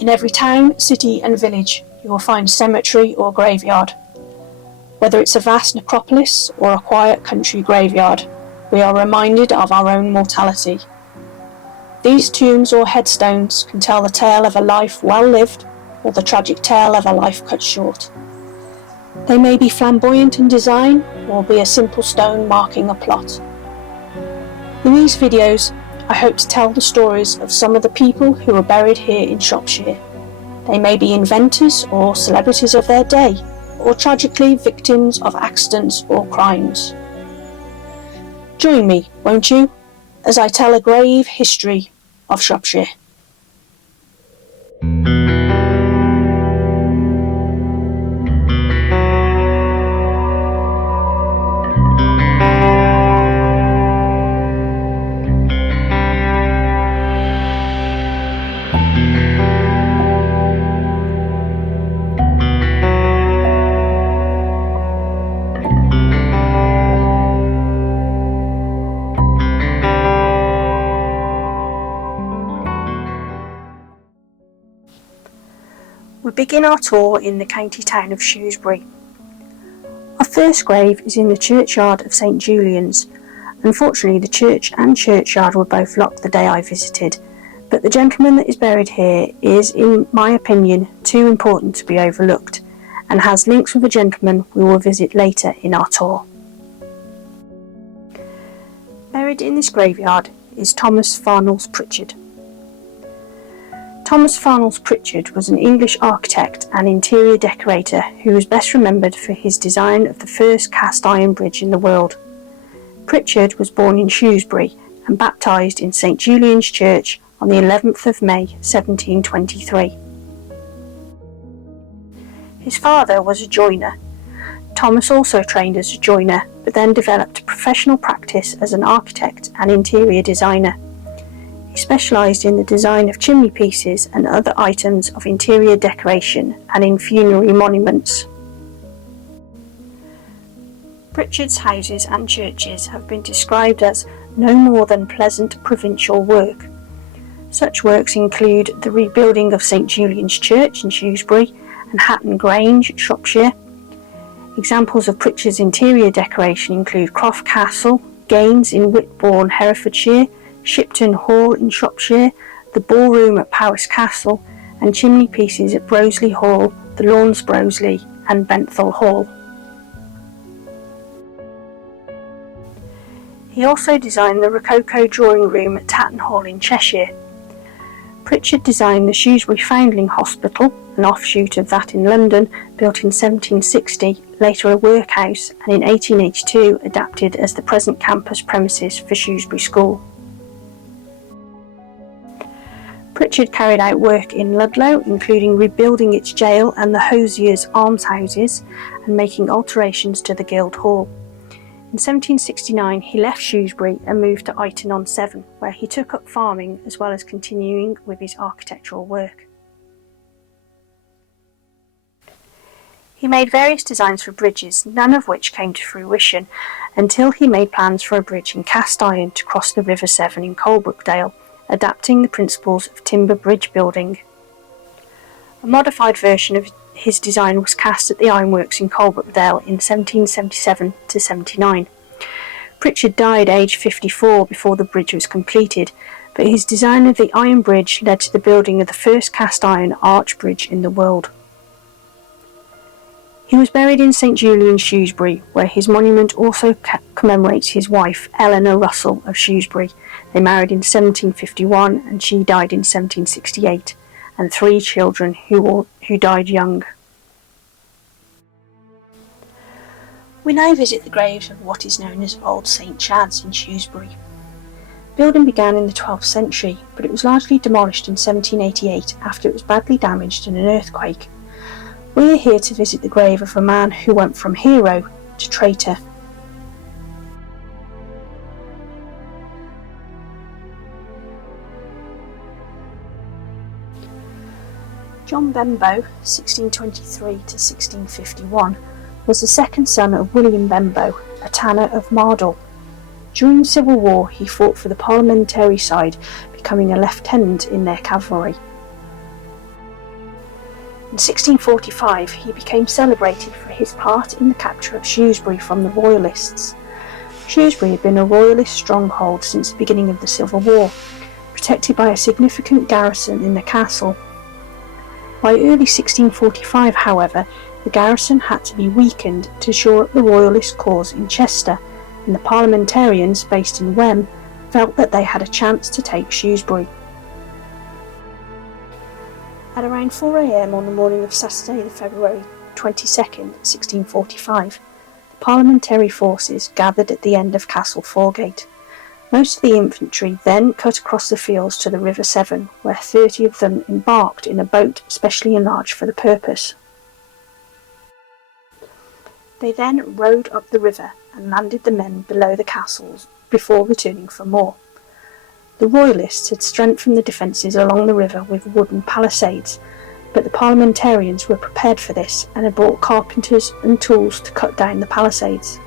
In every town, city and village you will find a cemetery or graveyard. Whether it's a vast necropolis or a quiet country graveyard, we are reminded of our own mortality. These tombs or headstones can tell the tale of a life well lived or the tragic tale of a life cut short. They may be flamboyant in design or be a simple stone marking a plot. In these videos, I hope to tell the stories of some of the people who are buried here in Shropshire. They may be inventors or celebrities of their day, or tragically victims of accidents or crimes. Join me, won't you, as I tell a grave history of Shropshire. We begin our tour in the county town of Shrewsbury. Our first grave is in the churchyard of St Julian's. Unfortunately, the church and churchyard were both locked the day I visited, but the gentleman that is buried here is, in my opinion, too important to be overlooked, and has links with a gentleman we will visit later in our tour. Buried in this graveyard is Thomas Farnells Pritchard. Thomas Farnells Pritchard was an English architect and interior decorator who was best remembered for his design of the first cast iron bridge in the world. Pritchard was born in Shrewsbury and baptised in St Julian's Church on the 11th of May 1723. His father was a joiner. Thomas also trained as a joiner, but then developed professional practice as an architect and interior designer. He specialised in the design of chimney pieces and other items of interior decoration and in funerary monuments. Pritchard's houses and churches have been described as no more than pleasant provincial work. Such works include the rebuilding of St Julian's Church in Shrewsbury and Hatton Grange, Shropshire. Examples of Pritchard's interior decoration include Croft Castle, Gaines in Whitbourne, Herefordshire, Shipton Hall in Shropshire, the ballroom at Powis Castle, and chimney pieces at Broseley Hall, the Lawns Broseley, and Benthall Hall. He also designed the Rococo drawing room at Tatton Hall in Cheshire. Pritchard designed the Shrewsbury Foundling Hospital, an offshoot of that in London, built in 1760, later a workhouse, and in 1882 adapted as the present campus premises for Shrewsbury School. Pritchard carried out work in Ludlow, including rebuilding its jail and the hosiers' almshouses, and making alterations to the Guild Hall. In 1769 he left Shrewsbury and moved to Ayton-on-Severn, where he took up farming as well as continuing with his architectural work. He made various designs for bridges, none of which came to fruition until he made plans for a bridge in cast iron to cross the River Severn in Coalbrookdale, adapting the principles of timber bridge building. A modified version of his design was cast at the ironworks in Coalbrookdale in 1777-79. Pritchard died aged 54 before the bridge was completed, but his design of the iron bridge led to the building of the first cast iron arch bridge in the world. He was buried in St Julian's, Shrewsbury, where his monument also commemorates his wife, Eleanor Russell of Shrewsbury. They married in 1751 and she died in 1768, and 3 children who died young. We now visit the graves of what is known as Old St Chad's in Shrewsbury. Building began in the 12th century, but it was largely demolished in 1788 after it was badly damaged in an earthquake. We are here to visit the grave of a man who went from hero to traitor. John Benbow, 1623 to 1651, was the second son of William Benbow, a tanner of Mardle. During the Civil War he fought for the parliamentary side, becoming a lieutenant in their cavalry. In 1645 he became celebrated for his part in the capture of Shrewsbury from the Royalists. Shrewsbury had been a Royalist stronghold since the beginning of the Civil War, protected by a significant garrison in the castle. By early 1645, however, the garrison had to be weakened to shore up the Royalist cause in Chester, and the parliamentarians based in Wem felt that they had a chance to take Shrewsbury. At around 4 a.m. on the morning of Saturday, February 22nd, 1645, the parliamentary forces gathered at the end of Castle Foregate. Most of the infantry then cut across the fields to the River Severn, where 30 of them embarked in a boat specially enlarged for the purpose. They then rowed up the river and landed the men below the castles before returning for more. The Royalists had strengthened the defences along the river with wooden palisades, but the parliamentarians were prepared for this and had brought carpenters and tools to cut down the palisades.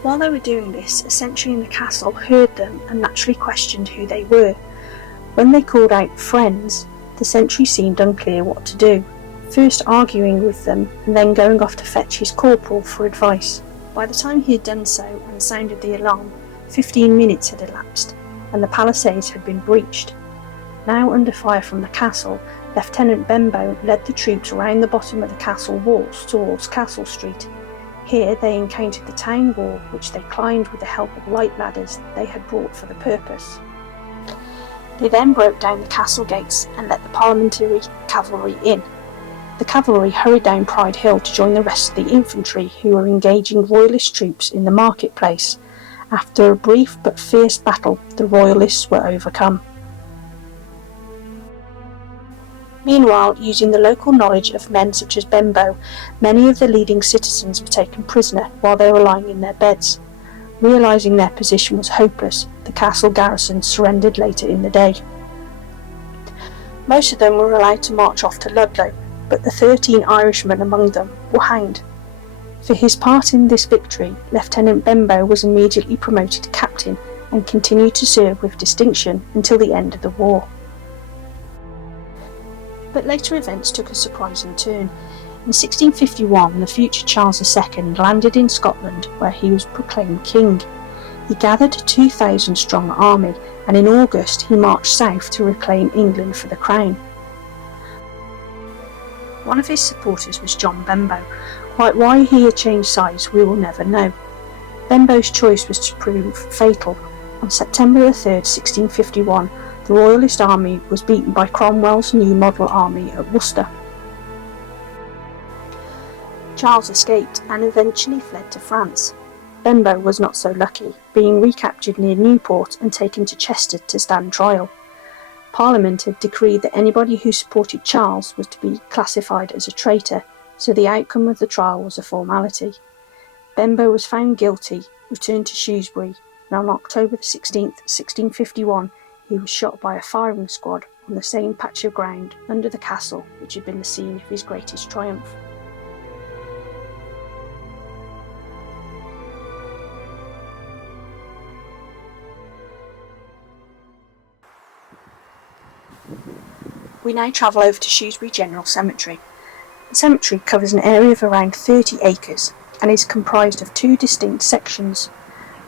While they were doing this, a sentry in the castle heard them and naturally questioned who they were. When they called out "friends," the sentry seemed unclear what to do, first arguing with them and then going off to fetch his corporal for advice. By the time he had done so and sounded the alarm, 15 minutes had elapsed, and the palisades had been breached. Now under fire from the castle, Lieutenant Benbow led the troops round the bottom of the castle walls towards Castle Street. Here they encountered the town wall, which they climbed with the help of light ladders they had brought for the purpose. They then broke down the castle gates and let the parliamentary cavalry in. The cavalry hurried down Pride Hill to join the rest of the infantry, who were engaging Royalist troops in the marketplace. After a brief but fierce battle, the Royalists were overcome. Meanwhile, using the local knowledge of men such as Benbow, many of the leading citizens were taken prisoner while they were lying in their beds. Realising their position was hopeless, the castle garrison surrendered later in the day. Most of them were allowed to march off to Ludlow, but the 13 Irishmen among them were hanged. For his part in this victory, Lieutenant Benbow was immediately promoted to captain and continued to serve with distinction until the end of the war. But later events took a surprising turn. In 1651, the future Charles II landed in Scotland, where he was proclaimed king. He gathered a 2,000-strong army, and in August he marched south to reclaim England for the crown. One of his supporters was John Benbow. Quite why he had changed sides we will never know. Benbow's choice was to prove fatal. On September 3, 1651, the Royalist army was beaten by Cromwell's new model army at Worcester. Charles escaped and eventually fled to France. Benbow was not so lucky, being recaptured near Newport and taken to Chester to stand trial. Parliament had decreed that anybody who supported Charles was to be classified as a traitor, so the outcome of the trial was a formality. Benbow was found guilty, returned to Shrewsbury, and on October 16, 1651, he was shot by a firing squad on the same patch of ground under the castle which had been the scene of his greatest triumph. We now travel over to Shrewsbury General Cemetery. The cemetery covers an area of around 30 acres and is comprised of two distinct sections.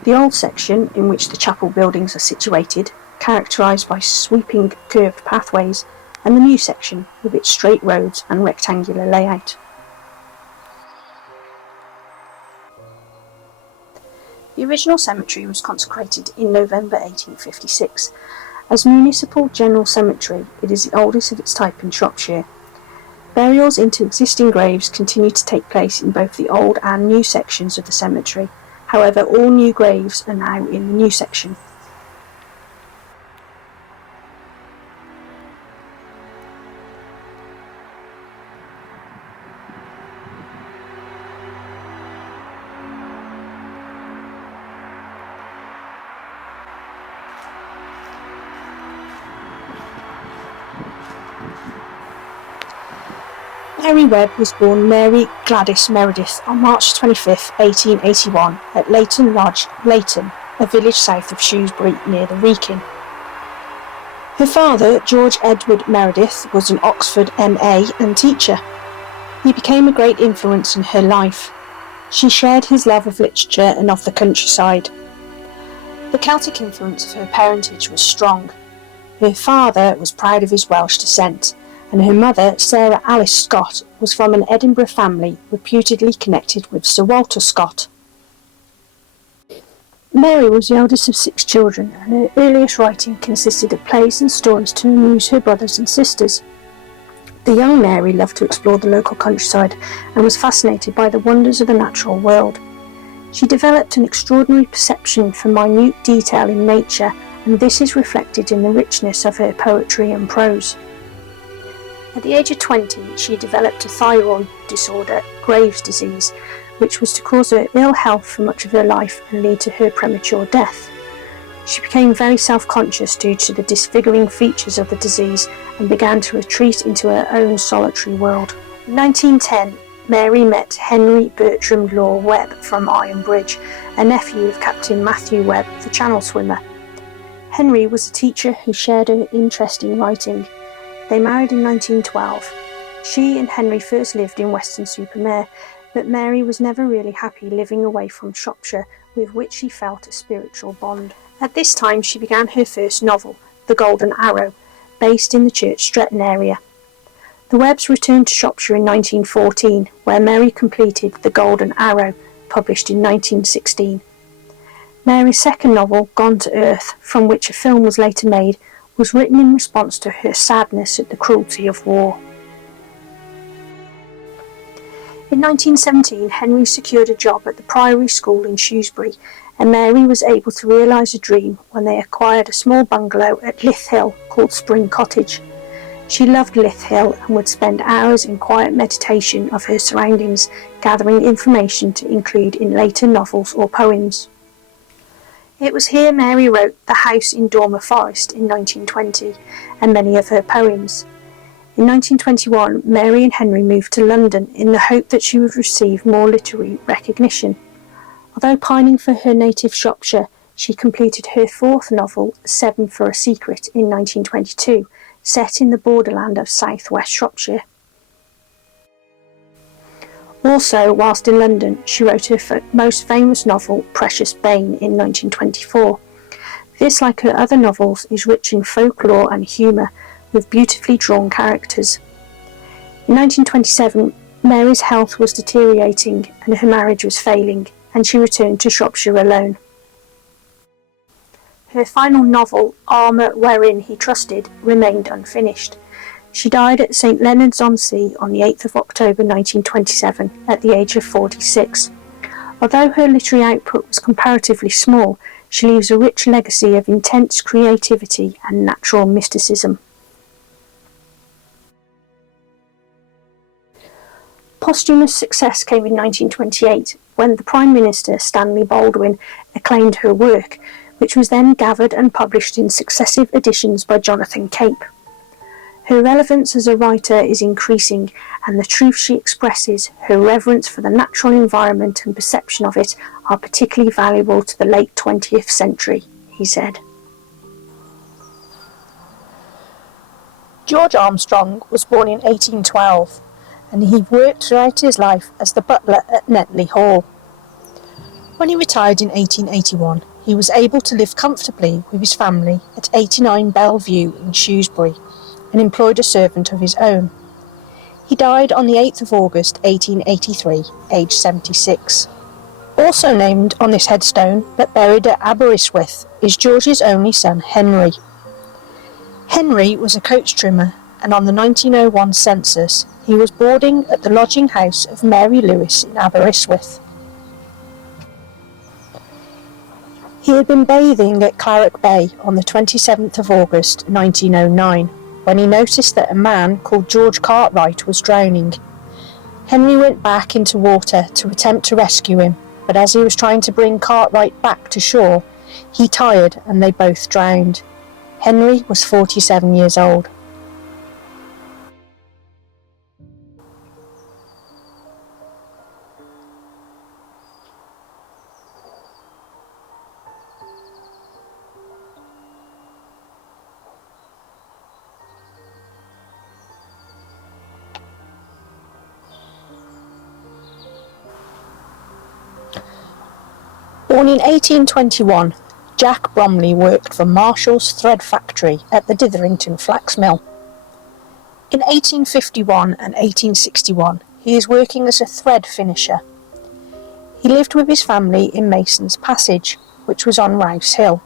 The old section, in which the chapel buildings are situated, characterised by sweeping curved pathways, and the new section with its straight roads and rectangular layout. The original cemetery was consecrated in November 1856. As municipal general cemetery, it is the oldest of its type in Shropshire. Burials into existing graves continue to take place in both the old and new sections of the cemetery. However, all new graves are now in the new section. Mary Webb was born Mary Gladys Meredith on March 25, 1881 at Leighton Lodge, Leighton, a village south of Shrewsbury near the Wrekin. Her father, George Edward Meredith, was an Oxford MA and teacher. He became a great influence in her life. She shared his love of literature and of the countryside. The Celtic influence of her parentage was strong. Her father was proud of his Welsh descent, and her mother, Sarah Alice Scott, was from an Edinburgh family reputedly connected with Sir Walter Scott. Mary was the eldest of 6 children, and her earliest writing consisted of plays and stories to amuse her brothers and sisters. The young Mary loved to explore the local countryside and was fascinated by the wonders of the natural world. She developed an extraordinary perception for minute detail in nature, and this is reflected in the richness of her poetry and prose. At the age of 20, she developed a thyroid disorder, Graves' disease, which was to cause her ill health for much of her life and lead to her premature death. She became very self-conscious due to the disfiguring features of the disease and began to retreat into her own solitary world. In 1910, Mary met Henry Bertram Law Webb from Iron Bridge, a nephew of Captain Matthew Webb, the Channel swimmer. Henry was a teacher who shared her interest in writing. They married in 1912. She and Henry first lived in Weston-super-Mare, but Mary was never really happy living away from Shropshire, with which she felt a spiritual bond. At this time she began her first novel, The Golden Arrow, based in the Church Stretton area. The Webbs returned to Shropshire in 1914, where Mary completed The Golden Arrow, published in 1916. Mary's second novel, Gone to Earth, from which a film was later made, was written in response to her sadness at the cruelty of war. In 1917, Henry secured a job at the Priory School in Shrewsbury, and Mary was able to realise a dream when they acquired a small bungalow at Lith Hill called Spring Cottage. She loved Lith Hill and would spend hours in quiet meditation of her surroundings, gathering information to include in later novels or poems. It was here Mary wrote The House in Dormer Forest in 1920 and many of her poems. In 1921, Mary and Henry moved to London in the hope that she would receive more literary recognition. Although pining for her native Shropshire, she completed her 4th novel, 7 for a Secret, in 1922, set in the borderland of south-west Shropshire. Also, whilst in London, she wrote her most famous novel, Precious Bane, in 1924. This, like her other novels, is rich in folklore and humour, with beautifully drawn characters. In 1927, Mary's health was deteriorating and her marriage was failing, and she returned to Shropshire alone. Her final novel, Armour Wherein He Trusted, remained unfinished. She died at St Leonards-on-Sea on the 8th of October 1927 at the age of 46. Although her literary output was comparatively small, she leaves a rich legacy of intense creativity and natural mysticism. Posthumous success came in 1928 when the Prime Minister, Stanley Baldwin, acclaimed her work, which was then gathered and published in successive editions by Jonathan Cape. Her relevance as a writer is increasing, and the truth she expresses, her reverence for the natural environment and perception of it, are particularly valuable to the late 20th century, he said. George Armstrong was born in 1812, and he worked throughout his life as the butler at Netley Hall. When he retired in 1881, he was able to live comfortably with his family at 89 Bellevue in Shrewsbury, and employed a servant of his own. He died on the 8th of August 1883, aged 76. Also named on this headstone, but buried at Aberystwyth, is George's only son, Henry. Henry was a coach trimmer, and on the 1901 census, he was boarding at the lodging house of Mary Lewis in Aberystwyth. He had been bathing at Claret Bay on the 27th of August 1909, when he noticed that a man called George Cartwright was drowning. Henry went back into water to attempt to rescue him, but as he was trying to bring Cartwright back to shore, he tired and they both drowned. Henry was 47 years old. Born in 1821, Jack Bromley worked for Marshall's Thread Factory at the Ditherington Flax Mill. In 1851 and 1861, he is working as a thread finisher. He lived with his family in Mason's Passage, which was on Rouse Hill.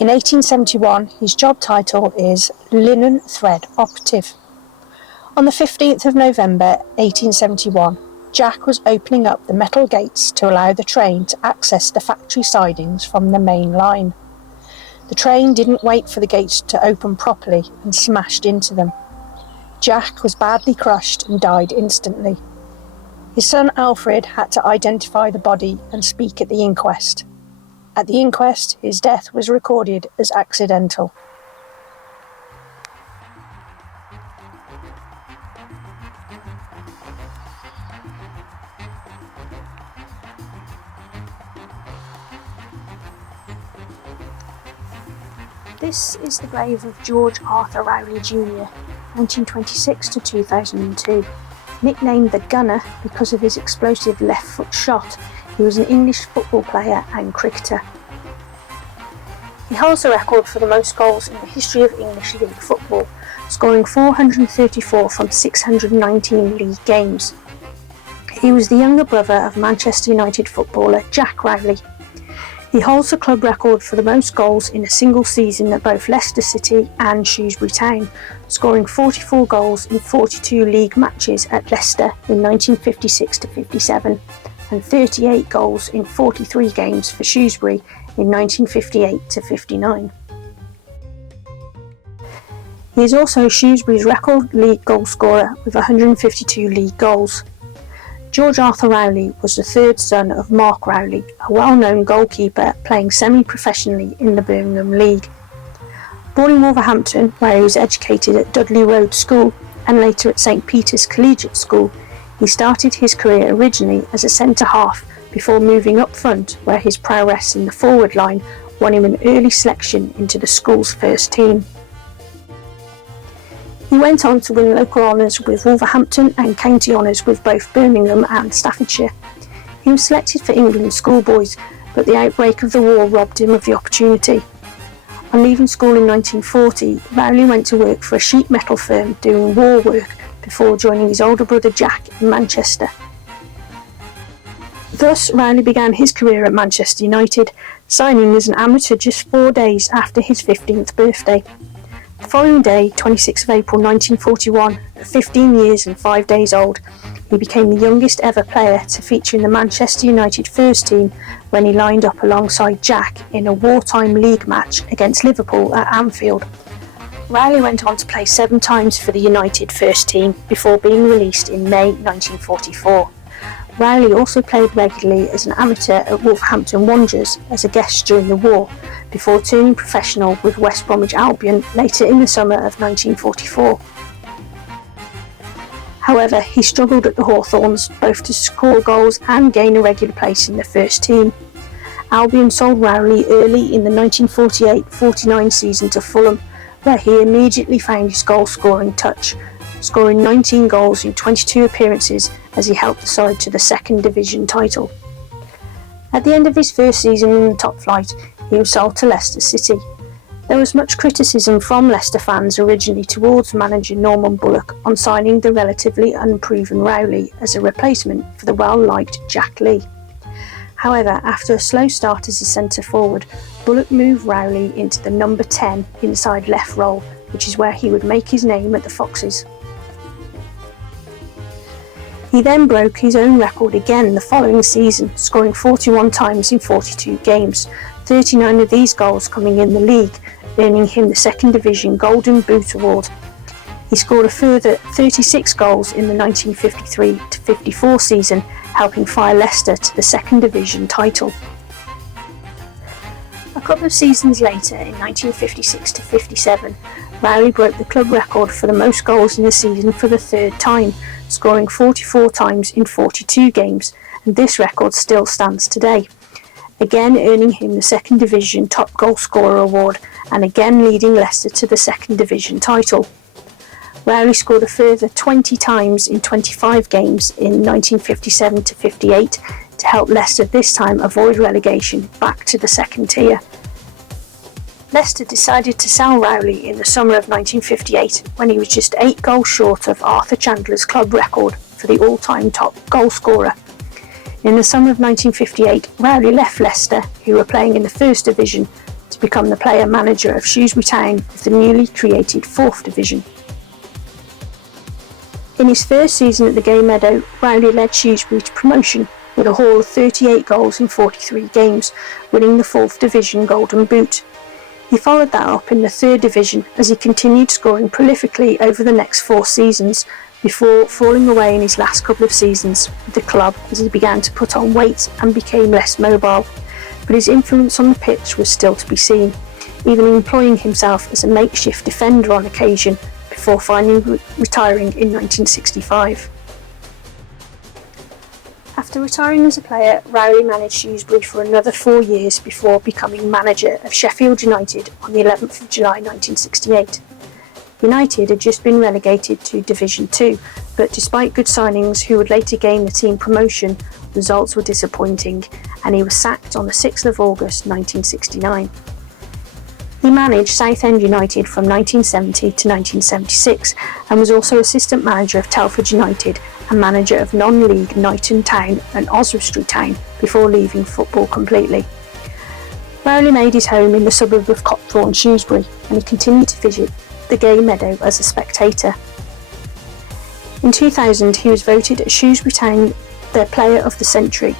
In 1871, his job title is Linen Thread Operative. On the 15th of November 1871, Jack was opening up the metal gates to allow the train to access the factory sidings from the main line. The train didn't wait for the gates to open properly and smashed into them. Jack was badly crushed and died instantly. His son Alfred had to identify the body and speak at the inquest. At the inquest, his death was recorded as accidental. This is the grave of George Arthur Rowley Jr., 1926 to 2002. Nicknamed the Gunner because of his explosive left foot shot, he was an English football player and cricketer. He holds the record for the most goals in the history of English League football, scoring 434 from 619 league games. He was the younger brother of Manchester United footballer Jack Rowley. He holds the club record for the most goals in a single season at both Leicester City and Shrewsbury Town, scoring 44 goals in 42 league matches at Leicester in 1956-57 and 38 goals in 43 games for Shrewsbury in 1958-59. He is also Shrewsbury's record league goal scorer with 152 league goals. George Arthur Rowley was the third son of Mark Rowley, a well-known goalkeeper playing semi-professionally in the Birmingham League. Born in Wolverhampton, where he was educated at Dudley Road School and later at St Peter's Collegiate School, he started his career originally as a centre-half before moving up front, where his prowess in the forward line won him an early selection into the school's first team. He went on to win local honours with Wolverhampton and county honours with both Birmingham and Staffordshire. He was selected for England schoolboys, but the outbreak of the war robbed him of the opportunity. On leaving school in 1940, Rowley went to work for a sheet metal firm doing war work before joining his older brother Jack in Manchester. Thus, Rowley began his career at Manchester United, signing as an amateur just 4 days after his 15th birthday. The following day, 26th of April 1941, at 15 years and 5 days old, he became the youngest ever player to feature in the Manchester United first team when he lined up alongside Jack in a wartime league match against Liverpool at Anfield. Rowley went on to play 7 times for the United first team before being released in May 1944. Rowley also played regularly as an amateur at Wolverhampton Wanderers as a guest during the war, before turning professional with West Bromwich Albion later in the summer of 1944. However, he struggled at the Hawthorns both to score goals and gain a regular place in the first team. Albion sold Rowley early in the 1948-49 season to Fulham, where he immediately found his goal-scoring touch, scoring 19 goals in 22 appearances as he helped the side to the second division title. At the end of his first season in the top flight, he was sold to Leicester City. There was much criticism from Leicester fans originally towards manager Norman Bullock on signing the relatively unproven Rowley as a replacement for the well-liked Jack Lee. However, after a slow start as a centre-forward, Bullock moved Rowley into the number 10 inside left role, which is where he would make his name at the Foxes. He then broke his own record again the following season, scoring 41 times in 42 games, 39 of these goals coming in the league, earning him the second division Golden Boot Award. He scored a further 36 goals in the 1953-54 season, helping fire Leicester to the second division title. A couple of seasons later, in 1956-57, Rowley broke the club record for the most goals in a season for the third time, scoring 44 times in 42 games, and this record still stands today, again earning him the second division top goal scorer award and again leading Leicester to the second division title. Rowley scored a further 20 times in 25 games in 1957-58 to to help Leicester this time avoid relegation back to the second tier. Leicester decided to sell Rowley in the summer of 1958 when he was just 8 goals short of Arthur Chandler's club record for the all-time top goal scorer. In the summer of 1958, Rowley left Leicester, who were playing in the First Division, to become the player-manager of Shrewsbury Town of the newly created Fourth Division. In his first season at the Gay Meadow, Rowley led Shrewsbury to promotion with a haul of 38 goals in 43 games, winning the Fourth Division Golden Boot. He followed that up in the Third Division as he continued scoring prolifically over the next 4 seasons, before falling away in his last couple of seasons with the club as he began to put on weight and became less mobile. But his influence on the pitch was still to be seen, even employing himself as a makeshift defender on occasion before finally retiring in 1965. After retiring as a player, Rowley managed Shrewsbury for another 4 years before becoming manager of Sheffield United on the 11th of July 1968. United had just been relegated to Division 2, but despite good signings who would later gain the team promotion, results were disappointing and he was sacked on the 6th of August 1969. He managed Southend United from 1970 to 1976 and was also assistant manager of Telford United and manager of non-league Knighton Town and Oswestry Town before leaving football completely. Rowley made his home in the suburb of Copthorne, Shrewsbury, and he continued to visit the Gay Meadow as a spectator. In 2000, he was voted at Shrewsbury Town their Player of the Century.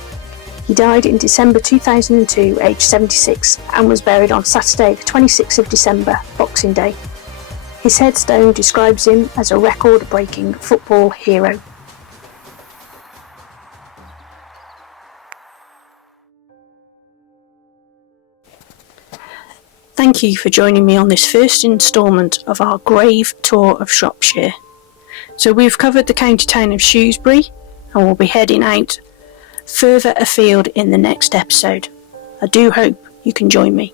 He died in December 2002, aged 76, and was buried on Saturday, the 26th of December, Boxing Day. His headstone describes him as a record-breaking football hero. Thank you for joining me on this first instalment of our grave tour of Shropshire. So we've covered the county town of Shrewsbury and we'll be heading out further afield in the next episode. I do hope you can join me.